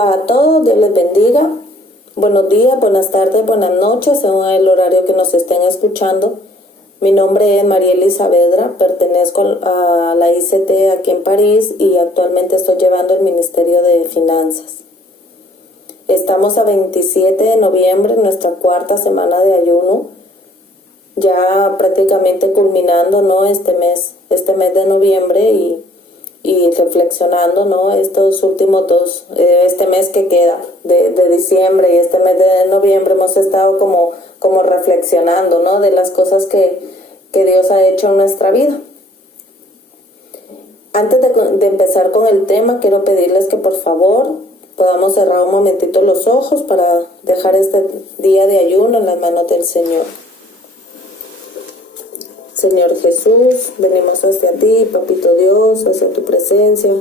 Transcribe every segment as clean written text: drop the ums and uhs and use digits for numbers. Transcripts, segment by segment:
Hola a todos, Dios les bendiga. Buenos días, buenas tardes, buenas noches, según el horario que nos estén escuchando. Mi nombre es Marieli Saavedra, pertenezco a la ICT aquí en París y actualmente estoy llevando el Ministerio de Finanzas. Estamos a 27 de noviembre, nuestra cuarta semana de ayuno, ya prácticamente culminando, ¿no?, este mes de noviembre y reflexionando, ¿no?, estos últimos este mes que queda de diciembre y este mes de noviembre hemos estado como reflexionando, ¿no?, de las cosas que Dios ha hecho en nuestra vida. Antes de empezar con el tema, quiero pedirles que por favor podamos cerrar un momentito los ojos para dejar este día de ayuno en las manos del Señor. Señor Jesús, venimos hacia ti, Papito Dios, hacia tu presencia,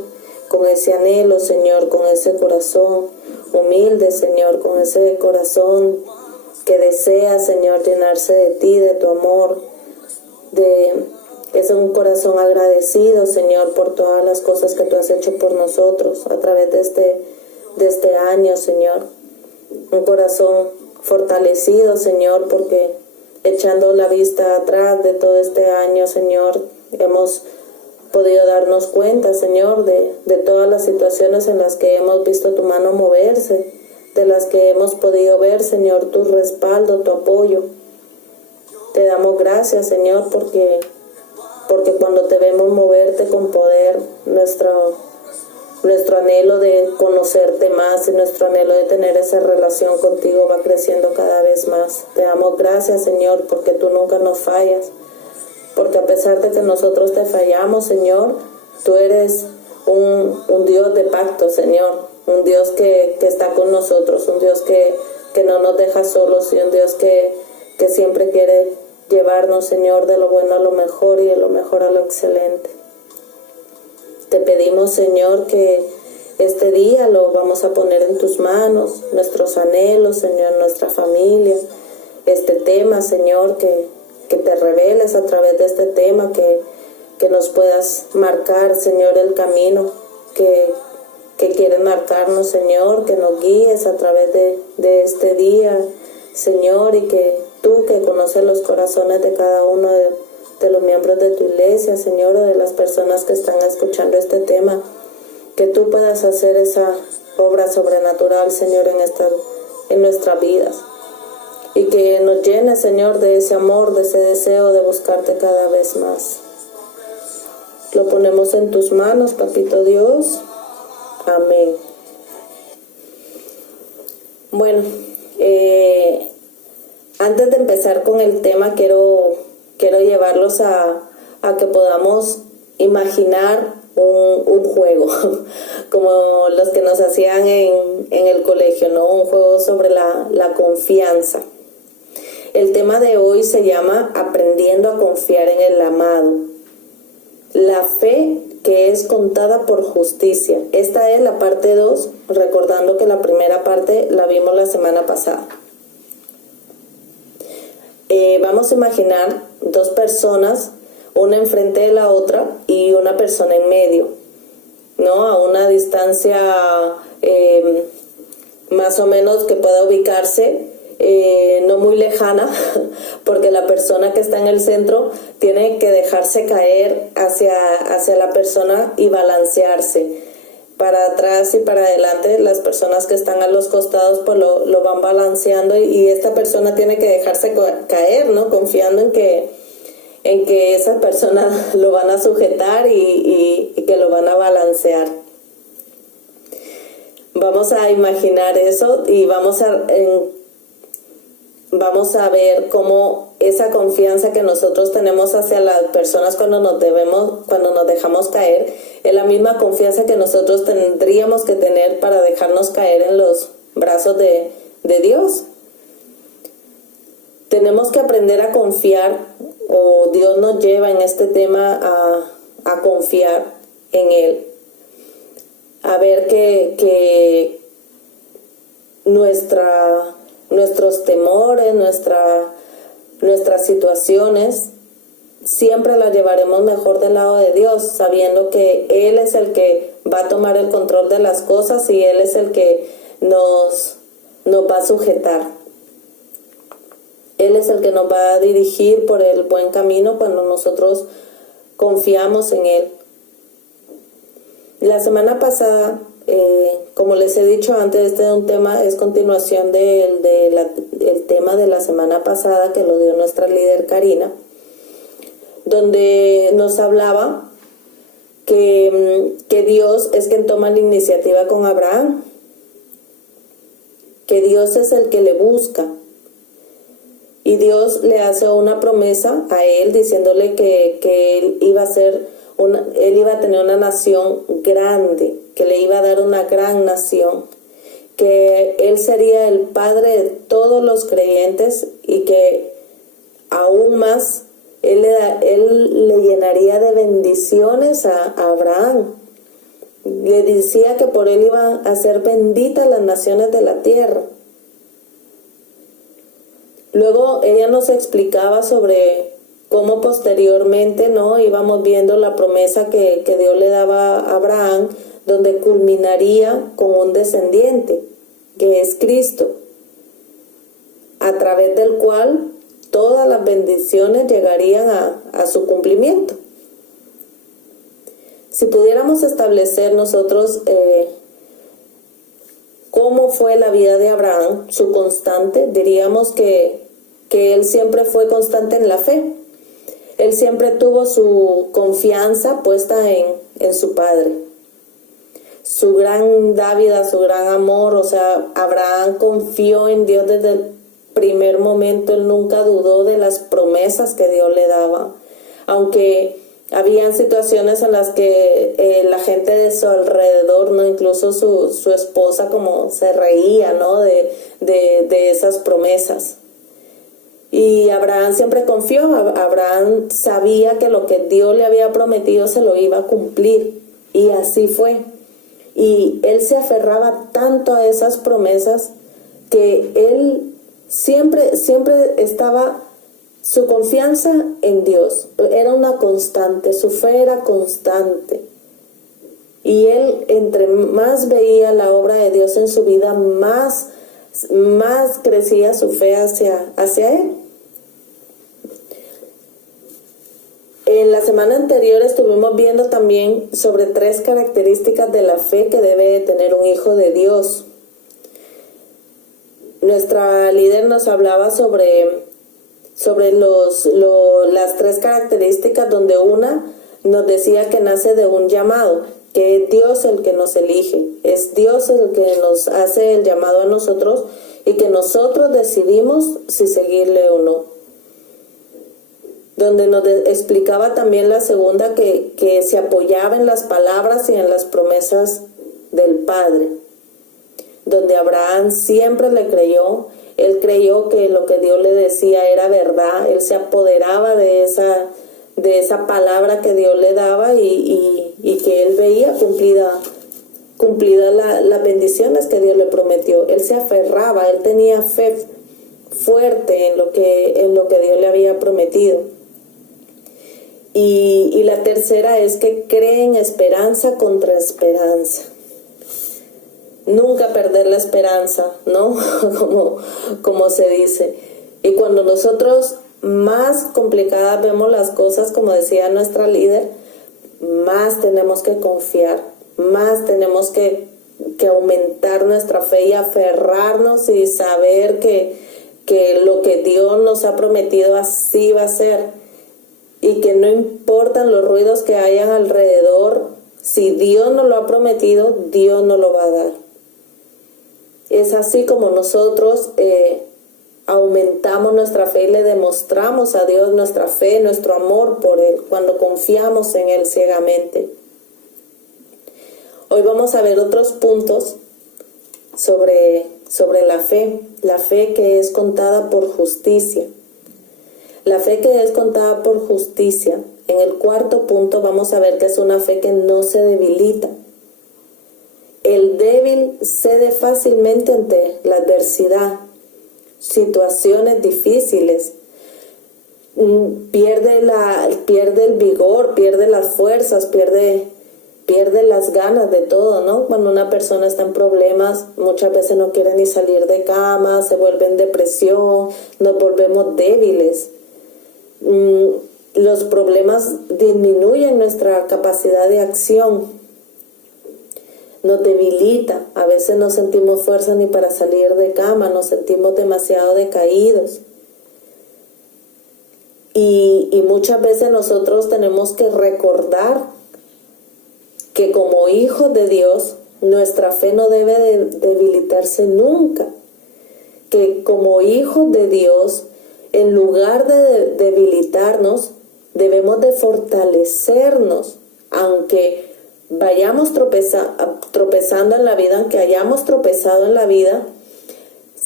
con ese anhelo, Señor, con ese corazón humilde, Señor, con ese corazón que desea, Señor, llenarse de ti, de tu amor, es un corazón agradecido, Señor, por todas las cosas que tú has hecho por nosotros a través de este año, Señor. Un corazón fortalecido, Señor, porque echando la vista atrás de todo este año, Señor, hemos podido darnos cuenta, Señor, de todas las situaciones en las que hemos visto tu mano moverse, de las que hemos podido ver, Señor, tu respaldo, tu apoyo. Te damos gracias, Señor, porque cuando te vemos moverte con poder, nuestro anhelo de conocerte más y nuestro anhelo de tener esa relación contigo va creciendo cada vez más. Te damos gracias, Señor, porque tú nunca nos fallas, porque a pesar de que nosotros te fallamos, Señor, tú eres un Dios de pacto, Señor, un Dios que está con nosotros, un Dios que no nos deja solos y un Dios que siempre quiere llevarnos, Señor, de lo bueno a lo mejor y de lo mejor a lo excelente. Te pedimos, Señor, que este día lo vamos a poner en tus manos, nuestros anhelos, Señor, nuestra familia, este tema, Señor, que te reveles a través de este tema, que nos puedas marcar, Señor, el camino que quieres marcarnos, Señor, que nos guíes a través de este día, Señor, y que tú, que conoces los corazones de cada uno de los miembros de tu iglesia, Señor, o de las personas que están escuchando este tema, que tú puedas hacer esa obra sobrenatural, Señor, en nuestras vidas, y que nos llenes, Señor, de ese amor, de ese deseo de buscarte cada vez más. Lo ponemos en tus manos, Papito Dios. Amén. Bueno, antes de empezar con el tema, quiero llevarlos a que podamos imaginar un juego, como los que nos hacían en el colegio, ¿no? Un juego sobre la confianza. El tema de hoy se llama Aprendiendo a confiar en el amado. La fe que es contada por justicia. Esta es la parte 2, recordando que la primera parte la vimos la semana pasada. Vamos a imaginar dos personas, una enfrente de la otra y una persona en medio, ¿no? A una distancia más o menos que pueda ubicarse, no muy lejana, porque la persona que está en el centro tiene que dejarse caer hacia la persona y balancearse. Para atrás y para adelante, las personas que están a los costados pues lo van balanceando y esta persona tiene que dejarse caer, ¿no? Confiando en que esa persona lo van a sujetar y que lo van a balancear. Vamos a imaginar eso y vamos a ver cómo esa confianza que nosotros tenemos hacia las personas cuando nos dejamos caer es la misma confianza que nosotros tendríamos que tener para dejarnos caer en los brazos de Dios. Tenemos que aprender a confiar, o Dios nos lleva en este tema a confiar en Él, a ver que nuestros temores, nuestras situaciones siempre la llevaremos mejor del lado de Dios, sabiendo que Él es el que va a tomar el control de las cosas y Él es el que nos va a sujetar. Él es el que nos va a dirigir por el buen camino cuando nosotros confiamos en Él. La semana pasada, como les he dicho antes, este es continuación del tema de la semana pasada que lo dio nuestra líder Karina, donde nos hablaba que Dios es quien toma la iniciativa con Abraham, que Dios es el que le busca. Y Dios le hace una promesa a él diciéndole que él iba a tener una nación grande, que le iba a dar una gran nación, que él sería el padre de todos los creyentes y que aún más él le llenaría de bendiciones a Abraham. Le decía que por él iban a ser benditas las naciones de la tierra. Luego ella nos explicaba sobre cómo posteriormente, ¿no?, íbamos viendo la promesa que Dios le daba a Abraham, donde culminaría con un descendiente, que es Cristo, a través del cual todas las bendiciones llegarían a su cumplimiento. Si pudiéramos establecer nosotros cómo fue la vida de Abraham, su constante, diríamos que él siempre fue constante en la fe. Él siempre tuvo su confianza puesta en su padre. Su gran dávida, su gran amor, o sea, Abraham confió en Dios desde el primer momento. Él nunca dudó de las promesas que Dios le daba. Aunque habían situaciones en las que la gente de su alrededor, ¿no?, incluso su esposa, como se reía, ¿no?, de esas promesas. Y Abraham siempre confió. Abraham sabía que lo que Dios le había prometido se lo iba a cumplir, y así fue. Y él se aferraba tanto a esas promesas que él siempre estaba su confianza en Dios. Era una constante, su fe era constante. Y él, entre más veía la obra de Dios en su vida, más crecía su fe hacia él. En la semana anterior estuvimos viendo también sobre 3 características de la fe que debe tener un hijo de Dios. Nuestra líder nos hablaba sobre las 3 características, donde una nos decía que nace de un llamado, que es Dios el que nos elige, es Dios el que nos hace el llamado a nosotros y que nosotros decidimos si seguirle o no. Donde nos explicaba también la segunda que se apoyaba en las palabras y en las promesas del Padre, donde Abraham siempre le creyó. Él creyó que lo que Dios le decía era verdad. Él se apoderaba de esa palabra que Dios le daba y que él veía cumplida las bendiciones que Dios le prometió. Él se aferraba, él tenía fe fuerte en lo que Dios le había prometido. Y la tercera es que cree en esperanza contra esperanza. Nunca perder la esperanza, ¿no? como se dice. Y cuando nosotros más complicadas vemos las cosas, como decía nuestra líder, más tenemos que confiar, más tenemos que aumentar nuestra fe y aferrarnos y saber que lo que Dios nos ha prometido así va a ser. Y que no importan los ruidos que hayan alrededor, si Dios nos lo ha prometido, Dios nos lo va a dar. Es así como nosotros aumentamos nuestra fe y le demostramos a Dios nuestra fe, nuestro amor por Él, cuando confiamos en Él ciegamente. Hoy vamos a ver otros puntos sobre la fe que es contada por justicia. La fe que es contada por justicia. En el 4º punto vamos a ver que es una fe que no se debilita. El débil cede fácilmente ante la adversidad, situaciones difíciles. pierde el vigor, pierde las fuerzas, pierde las ganas de todo, ¿no? Cuando una persona está en problemas, muchas veces no quiere ni salir de cama, se vuelve en depresión, nos volvemos débiles. Los problemas disminuyen nuestra capacidad de acción, nos debilita, a veces no sentimos fuerza ni para salir de cama, nos sentimos demasiado decaídos. Y muchas veces nosotros tenemos que recordar que como hijos de Dios, nuestra fe no debe de debilitarse nunca. Que como hijos de Dios, en lugar de debilitarnos, debemos de fortalecernos, aunque vayamos tropezando en la vida, aunque hayamos tropezado en la vida,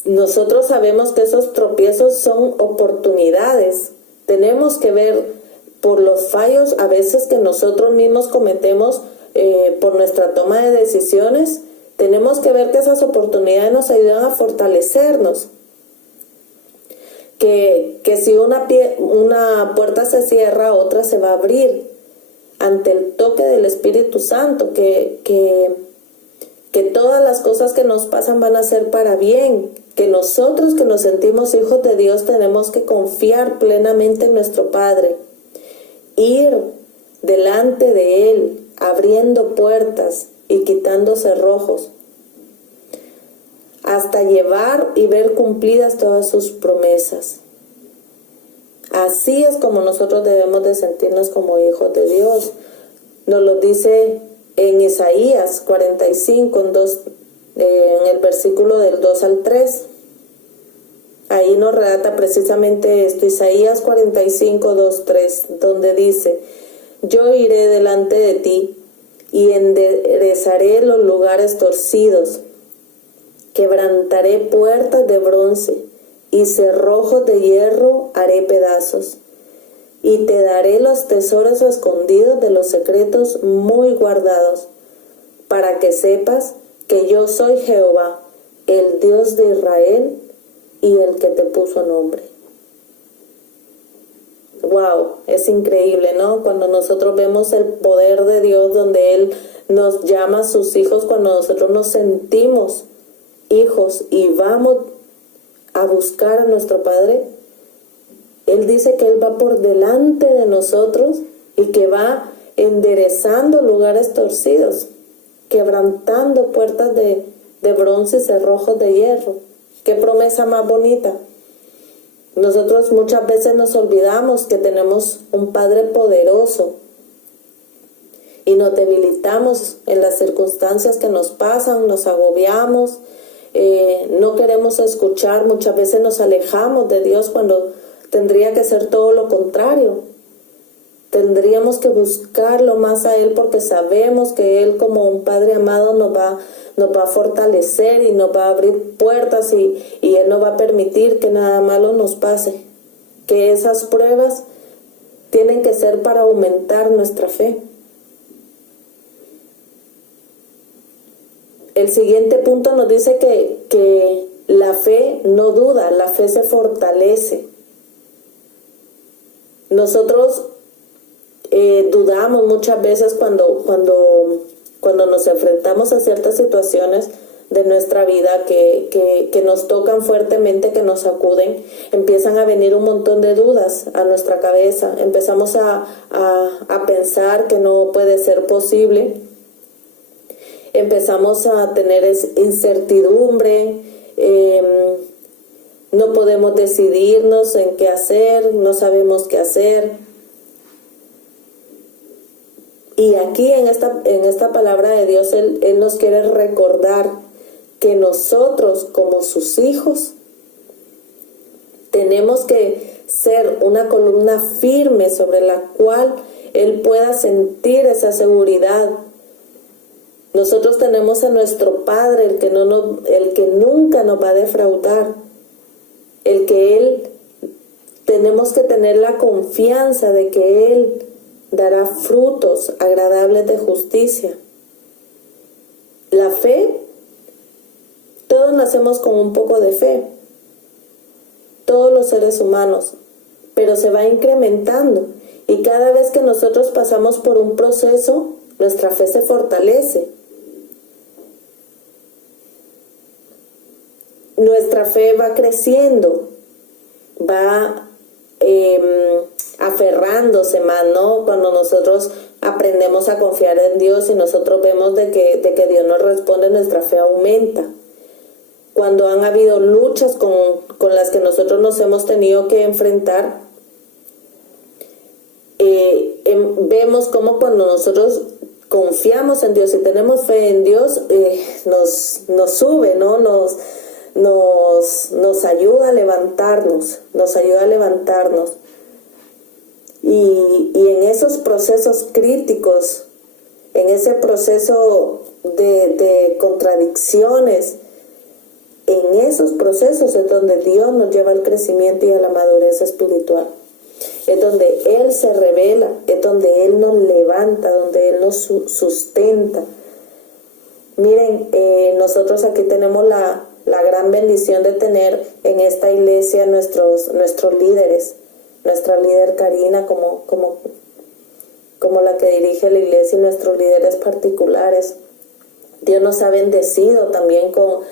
nosotros sabemos que esos tropiezos son oportunidades. Tenemos que ver por los fallos a veces que nosotros mismos cometemos por nuestra toma de decisiones. Tenemos que ver que esas oportunidades nos ayudan a fortalecernos. Que si una puerta se cierra, otra se va a abrir ante el toque del Espíritu Santo, que todas las cosas que nos pasan van a ser para bien, que nosotros que nos sentimos hijos de Dios tenemos que confiar plenamente en nuestro Padre, ir delante de Él, abriendo puertas y quitando cerrojos, hasta llevar y ver cumplidas todas sus promesas. Así es como nosotros debemos de sentirnos como hijos de Dios. Nos lo dice en Isaías 45, en el versículo del 2 al 3. Ahí nos relata precisamente esto, Isaías 45, 2, 3, donde dice: yo iré delante de ti y enderezaré los lugares torcidos, quebrantaré puertas de bronce y cerrojos de hierro haré pedazos, y te daré los tesoros escondidos de los secretos muy guardados, para que sepas que yo soy Jehová, el Dios de Israel, y el que te puso nombre. Wow, es increíble, ¿no? Cuando nosotros vemos el poder de Dios, donde Él nos llama a sus hijos, cuando nosotros nos sentimos hijos y vamos a buscar a nuestro Padre, Él dice que Él va por delante de nosotros y que va enderezando lugares torcidos, quebrantando puertas de bronce y cerrojos de hierro. ¡Qué promesa más bonita! Nosotros muchas veces nos olvidamos que tenemos un Padre poderoso y nos debilitamos en las circunstancias que nos pasan, nos agobiamos, no queremos escuchar, muchas veces nos alejamos de Dios cuando tendría que ser todo lo contrario. Tendríamos que buscarlo más a Él, porque sabemos que Él, como un Padre amado, nos va a fortalecer y nos va a abrir puertas, y Él no va a permitir que nada malo nos pase. Que esas pruebas tienen que ser para aumentar nuestra fe. El siguiente punto nos dice que la fe no duda, la fe se fortalece. Nosotros dudamos muchas veces cuando nos enfrentamos a ciertas situaciones de nuestra vida que nos tocan fuertemente, que nos sacuden. Empiezan a venir un montón de dudas a nuestra cabeza. Empezamos a pensar que no puede ser posible. Empezamos a tener incertidumbre, no podemos decidirnos en qué hacer, no sabemos qué hacer. Y aquí en esta palabra de Dios, Él nos quiere recordar que nosotros, como sus hijos, tenemos que ser una columna firme sobre la cual Él pueda sentir esa seguridad. Nosotros tenemos a nuestro Padre, el que nunca nos va a defraudar, el que Él tenemos que tener la confianza de que Él dará frutos agradables de justicia. La fe, todos nacemos con un poco de fe, todos los seres humanos, pero se va incrementando. Y cada vez que nosotros pasamos por un proceso, nuestra fe se fortalece. Nuestra fe va creciendo, va aferrándose más, ¿no? Cuando nosotros aprendemos a confiar en Dios y nosotros vemos de que Dios nos responde, nuestra fe aumenta. Cuando han habido luchas con las que nosotros nos hemos tenido que enfrentar, vemos como cuando nosotros confiamos en Dios y tenemos fe en Dios, nos sube, ¿no? Nos ayuda a levantarnos, y en esos procesos críticos, en ese proceso de contradicciones, en esos procesos es donde Dios nos lleva al crecimiento y a la madurez espiritual. Es donde Él se revela, es donde Él nos levanta, donde Él nos sustenta. Miren, nosotros aquí tenemos la gran bendición de tener en esta iglesia nuestros líderes, nuestra líder Karina como la que dirige la iglesia y nuestros líderes particulares. Dios nos ha bendecido también con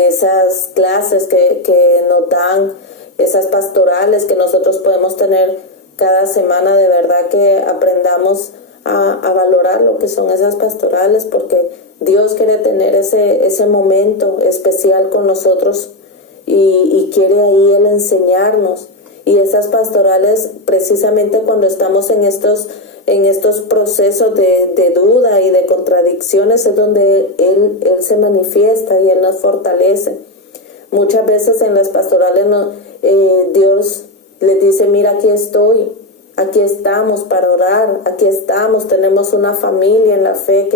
esas clases que nos dan, esas pastorales que nosotros podemos tener cada semana. De verdad que aprendamos a valorar lo que son esas pastorales, porque Dios quiere tener ese momento especial con nosotros y quiere ahí Él enseñarnos. Y esas pastorales, precisamente cuando estamos en estos procesos de duda y de contradicciones, es donde Él se manifiesta y Él nos fortalece. Muchas veces en las pastorales Dios les dice: mira, aquí estoy, aquí estamos para orar, aquí estamos, tenemos una familia en la fe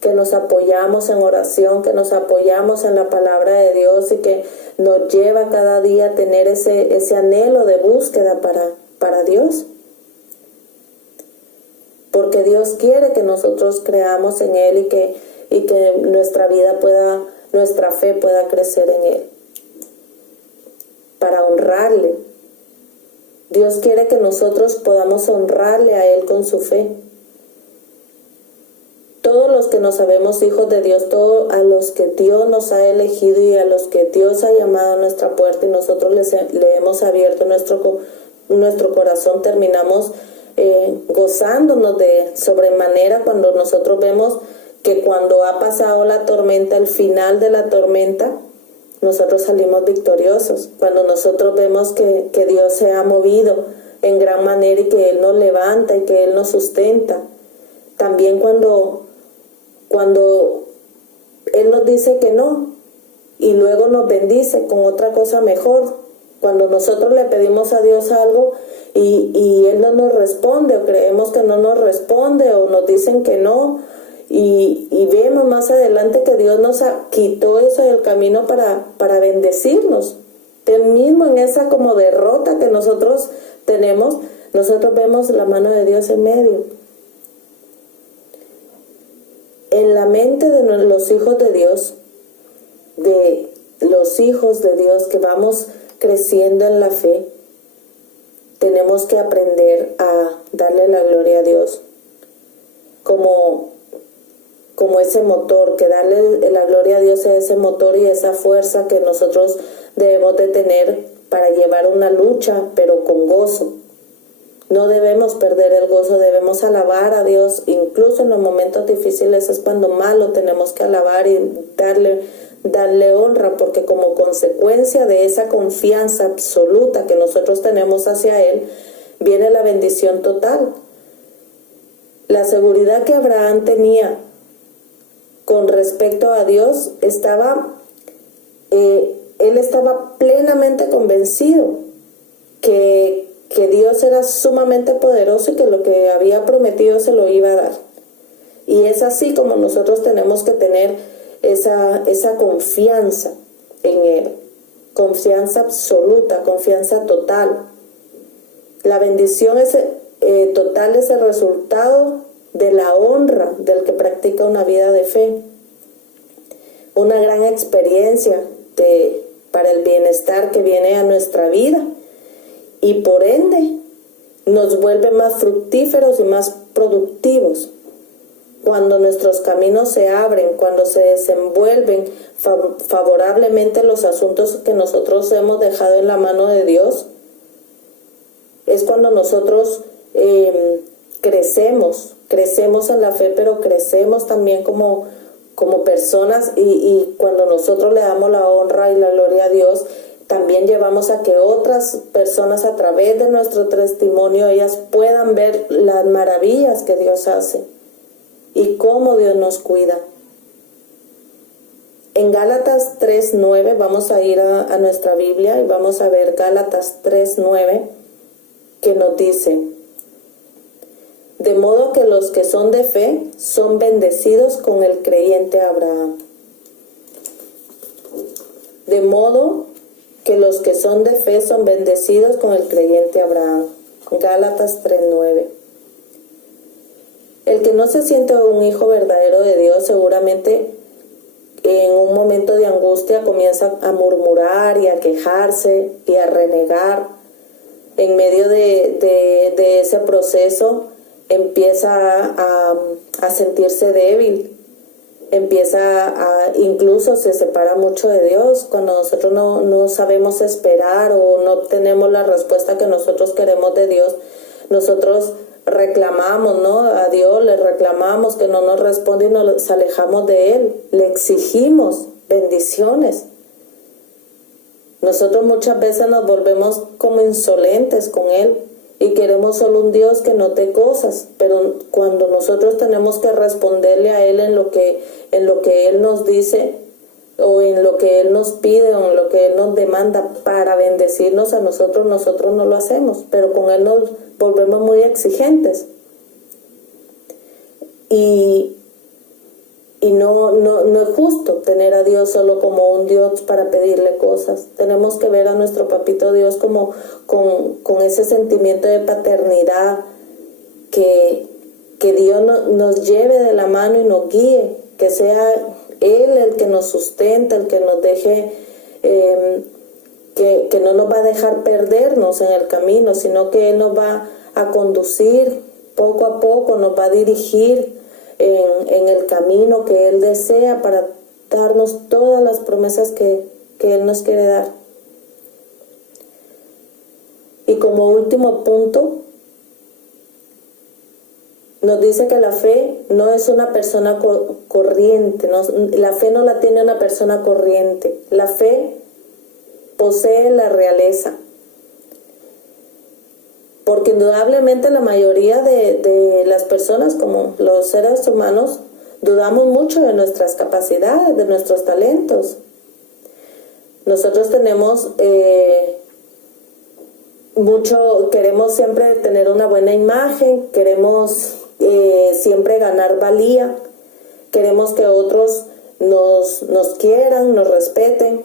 que nos apoyamos en oración, que nos apoyamos en la palabra de Dios y que nos lleva cada día a tener ese anhelo de búsqueda para Dios. Porque Dios quiere que nosotros creamos en Él y que nuestra fe pueda crecer en Él. Para honrarle. Dios quiere que nosotros podamos honrarle a Él con su fe. Todos los que nos sabemos hijos de Dios, todos a los que Dios nos ha elegido y a los que Dios ha llamado a nuestra puerta y nosotros le hemos abierto nuestro corazón, terminamos gozándonos de sobremanera cuando nosotros vemos que cuando ha pasado la tormenta, el final de la tormenta, nosotros salimos victoriosos. Cuando nosotros vemos que Dios se ha movido en gran manera y que Él nos levanta y que Él nos sustenta. También cuando Él nos dice que no y luego nos bendice con otra cosa mejor. Cuando nosotros le pedimos a Dios algo y Él no nos responde, o creemos que no nos responde, o nos dicen que no, y vemos más adelante que Dios nos quitó eso del camino para bendecirnos. Pero mismo en esa como derrota que nosotros tenemos, nosotros vemos la mano de Dios en medio. En la mente de los hijos de Dios que vamos creciendo en la fe, tenemos que aprender a darle la gloria a Dios como ese motor, que darle la gloria a Dios es ese motor y esa fuerza que nosotros debemos de tener para llevar una lucha, pero con gozo. No debemos perder el gozo, debemos alabar a Dios, incluso en los momentos difíciles es cuando más lo tenemos que alabar y darle honra, porque como consecuencia de esa confianza absoluta que nosotros tenemos hacia Él, viene la bendición total. La seguridad que Abraham tenía con respecto a Dios él estaba plenamente convencido que Dios era sumamente poderoso y que lo que había prometido se lo iba a dar. Y es así como nosotros tenemos que tener esa confianza en Él, confianza absoluta, confianza total. La bendición total es el resultado de la honra del que practica una vida de fe. Una gran experiencia para el bienestar que viene a nuestra vida y por ende nos vuelve más fructíferos y más productivos. Cuando nuestros caminos se abren, cuando se desenvuelven favorablemente los asuntos que nosotros hemos dejado en la mano de Dios, es cuando nosotros crecemos en la fe, pero crecemos también como personas, y cuando nosotros le damos la honra y la gloria a Dios, también llevamos a que otras personas, a través de nuestro testimonio, ellas puedan ver las maravillas que Dios hace y cómo Dios nos cuida. En Gálatas 3:9, vamos a ir a nuestra Biblia y vamos a ver Gálatas 3:9, que nos dice: de modo que los que son de fe son bendecidos con el creyente Abraham. De modo que los que son de fe son bendecidos con el creyente Abraham. Gálatas 3:9. El que no se siente un hijo verdadero de Dios, seguramente en un momento de angustia comienza a murmurar y a quejarse y a renegar. En medio de ese proceso empieza a sentirse débil, incluso se separa mucho de Dios. Cuando nosotros no sabemos esperar o no obtenemos la respuesta que nosotros queremos de Dios, nosotros reclamamos, ¿no?, a Dios, le reclamamos que no nos responde y nos alejamos de Él, le exigimos bendiciones. Nosotros muchas veces nos volvemos como insolentes con Él y queremos solo un Dios que nos dé cosas, pero cuando nosotros tenemos que responderle a Él en lo que Él nos dice, o en lo que Él nos pide, o en lo que Él nos demanda para bendecirnos a nosotros no lo hacemos, pero con Él nos volvemos muy exigentes. Y no es justo tener a Dios solo como un Dios para pedirle cosas. Tenemos que ver a nuestro papito Dios como con ese sentimiento de paternidad, que Dios nos lleve de la mano y nos guíe, que sea Él el que nos sustenta, el que nos deje, que no nos va a dejar perdernos en el camino, sino que Él nos va a conducir poco a poco, nos va a dirigir en el camino que Él desea para darnos todas las promesas que Él nos quiere dar. Y como último punto, nos dice que la fe no es una persona corriente, la fe no la tiene una persona corriente, la fe posee la realeza. Porque indudablemente la mayoría de las personas, como los seres humanos, dudamos mucho de nuestras capacidades, de nuestros talentos. Nosotros tenemos queremos siempre tener una buena imagen, queremos siempre ganar valía, queremos que otros nos quieran, nos respeten.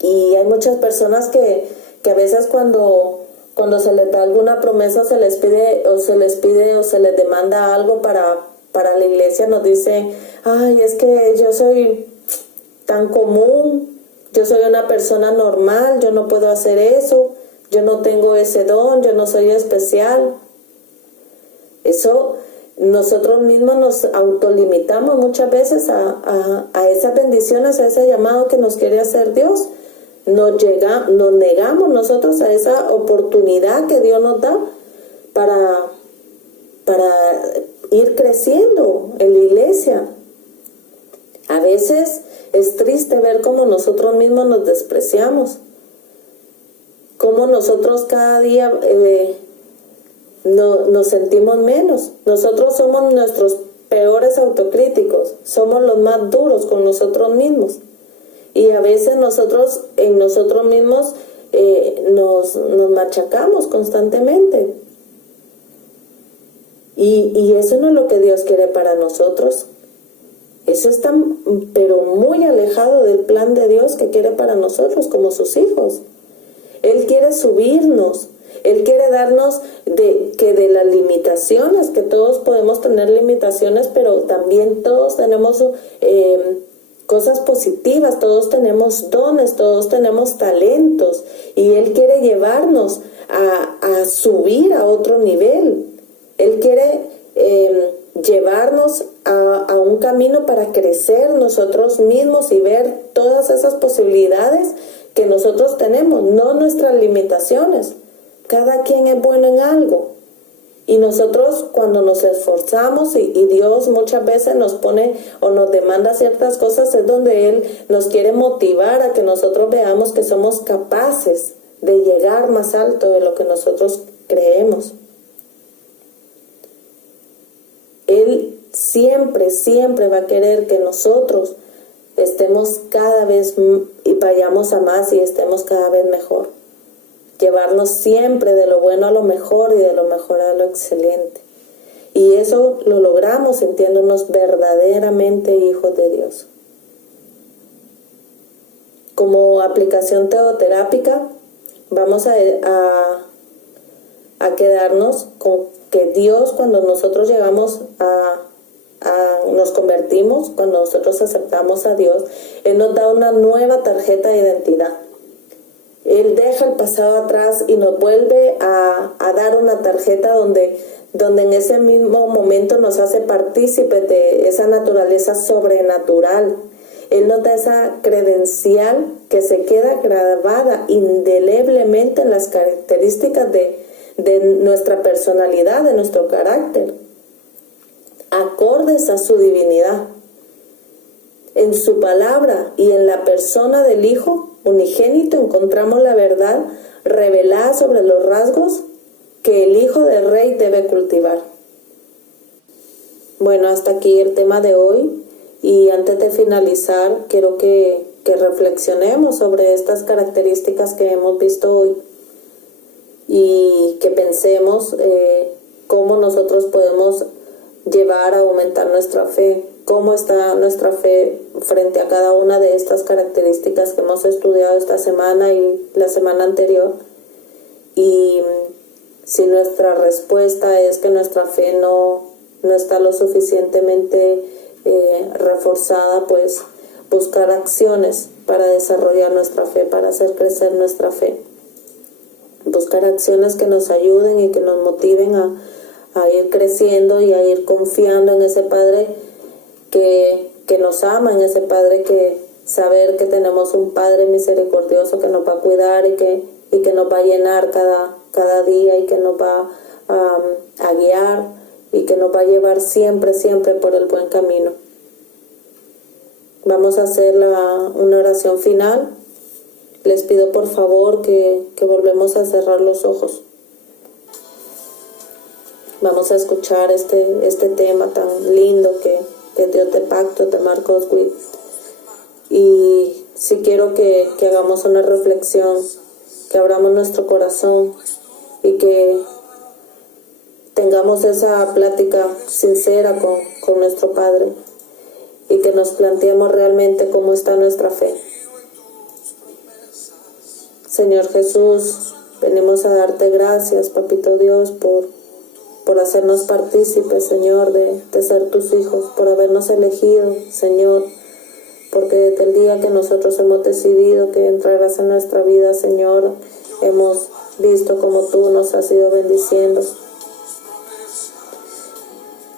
Y hay muchas personas que a veces cuando se les da alguna promesa, se les pide o se les demanda algo para la iglesia, nos dicen: ay, es que yo soy tan común, yo soy una persona normal, yo no puedo hacer eso, yo no tengo ese don, yo no soy especial. Eso, nosotros mismos nos autolimitamos muchas veces a esas bendiciones, a ese llamado que nos quiere hacer Dios. Nos negamos nosotros a esa oportunidad que Dios nos da para ir creciendo en la iglesia. A veces es triste ver cómo nosotros mismos nos despreciamos, cómo nosotros cada día nos sentimos menos. Nosotros somos nuestros peores autocríticos, somos los más duros con nosotros mismos. Y a veces nosotros mismos nos machacamos constantemente. Y eso no es lo que Dios quiere para nosotros. Eso está, pero muy alejado del plan de Dios que quiere para nosotros como sus hijos. Él quiere subirnos. Él quiere darnos de las limitaciones, que todos podemos tener limitaciones, pero también todos tenemos cosas positivas, todos tenemos dones, todos tenemos talentos y Él quiere llevarnos a subir a otro nivel. Él quiere llevarnos a un camino para crecer nosotros mismos y ver todas esas posibilidades que nosotros tenemos, no nuestras limitaciones. Cada quien es bueno en algo. Y nosotros cuando nos esforzamos y Dios muchas veces nos pone o nos demanda ciertas cosas, es donde Él nos quiere motivar a que nosotros veamos que somos capaces de llegar más alto de lo que nosotros creemos. Él siempre, siempre va a querer que nosotros estemos cada vez y vayamos a más y estemos cada vez mejor. Llevarnos siempre de lo bueno a lo mejor y de lo mejor a lo excelente. Y eso lo logramos sintiéndonos verdaderamente hijos de Dios. Como aplicación teoterápica, vamos a quedarnos con que Dios, cuando nosotros llegamos nos convertimos, cuando nosotros aceptamos a Dios, Él nos da una nueva tarjeta de identidad. Él deja el pasado atrás y nos vuelve a dar una tarjeta donde en ese mismo momento nos hace partícipes de esa naturaleza sobrenatural. Él nos da esa credencial que se queda grabada indeleblemente en las características de nuestra personalidad, de nuestro carácter, acordes a su divinidad. En su palabra y en la persona del Hijo unigénito encontramos la verdad revelada sobre los rasgos que el Hijo del Rey debe cultivar. Bueno, hasta aquí el tema de hoy, y antes de finalizar quiero que reflexionemos sobre estas características que hemos visto hoy y que pensemos cómo nosotros podemos llevar a aumentar nuestra fe, cómo está nuestra fe frente a cada una de estas características que hemos estudiado esta semana y la semana anterior. Y si nuestra respuesta es que nuestra fe no está lo suficientemente reforzada, pues buscar acciones para desarrollar nuestra fe, para hacer crecer nuestra fe. Buscar acciones que nos ayuden y que nos motiven a ir creciendo y a ir confiando en ese Padre que nos ama, en ese Padre que saber que tenemos un Padre misericordioso que nos va a cuidar y que nos va a llenar cada día y que nos va a guiar y que nos va a llevar siempre, siempre por el buen camino. Vamos a hacer una oración final. Les pido por favor que volvemos a cerrar los ojos. Vamos a escuchar este tema tan lindo que Dios de Pacto de Marcos Witt. Y si quiero que hagamos una reflexión, que abramos nuestro corazón y que tengamos esa plática sincera con nuestro Padre y que nos planteemos realmente cómo está nuestra fe. Señor Jesús, venimos a darte gracias, Papito Dios, por hacernos partícipes, Señor, de ser tus hijos, por habernos elegido, Señor, porque desde el día que nosotros hemos decidido que entrarás en nuestra vida, Señor, hemos visto cómo tú nos has ido bendiciendo.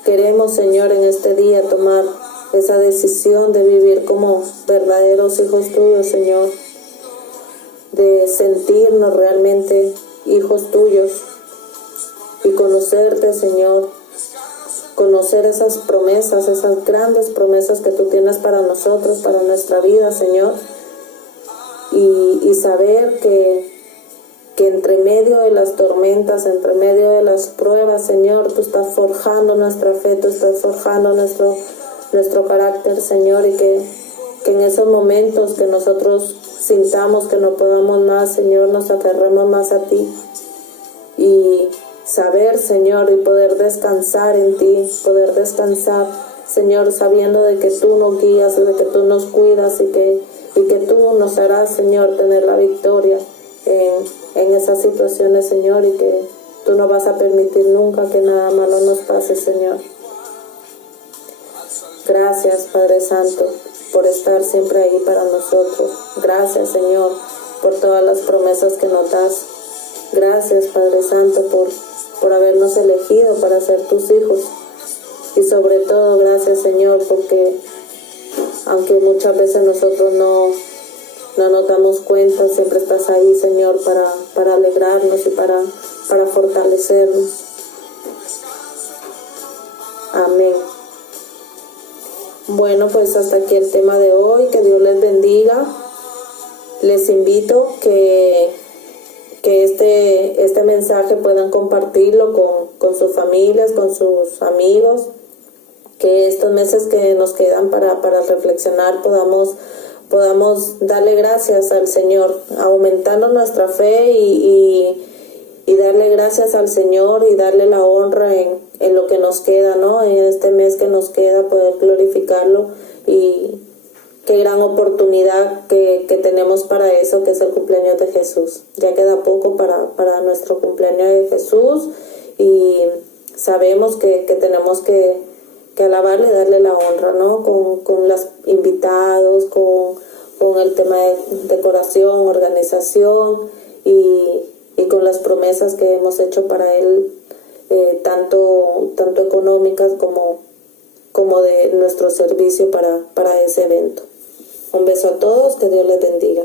Queremos, Señor, en este día tomar esa decisión de vivir como verdaderos hijos tuyos, Señor, de sentirnos realmente hijos tuyos y conocerte, Señor, conocer esas promesas, esas grandes promesas que tú tienes para nosotros, para nuestra vida, Señor, y saber que entre medio de las tormentas, entre medio de las pruebas, Señor, tú estás forjando nuestra fe, tú estás forjando nuestro carácter, Señor, y que en esos momentos que nosotros sintamos que no podamos más, Señor, nos aferremos más a ti y saber, Señor, y poder descansar en ti, poder descansar, Señor, sabiendo de que tú nos guías, de que tú nos cuidas y que tú nos harás, Señor, tener la victoria en esas situaciones, Señor, y que tú no vas a permitir nunca que nada malo nos pase, Señor. Gracias, Padre Santo. por estar siempre ahí para nosotros. Gracias, Señor, por todas las promesas que nos das. Gracias, Padre Santo, por habernos elegido para ser tus hijos. Y sobre todo, gracias, Señor, porque aunque muchas veces nosotros no nos damos cuenta, siempre estás ahí, Señor, para alegrarnos y para fortalecernos. Amén. Bueno, pues hasta aquí el tema de hoy. Que Dios les bendiga. Les invito que este mensaje puedan compartirlo con sus familias, con sus amigos. Que estos meses que nos quedan para reflexionar podamos darle gracias al Señor, aumentando nuestra fe y darle gracias al Señor y darle la honra en lo que nos queda, ¿no? En este mes que nos queda, poder glorificarlo. Y qué gran oportunidad que tenemos para eso, que es el cumpleaños de Jesús. Ya queda poco para nuestro cumpleaños de Jesús y sabemos que tenemos que alabarle y darle la honra, ¿no? Con los invitados, con el tema de decoración, organización y con las promesas que hemos hecho para Él, tanto económicas como de nuestro servicio para ese evento. Un beso a todos, que Dios les bendiga.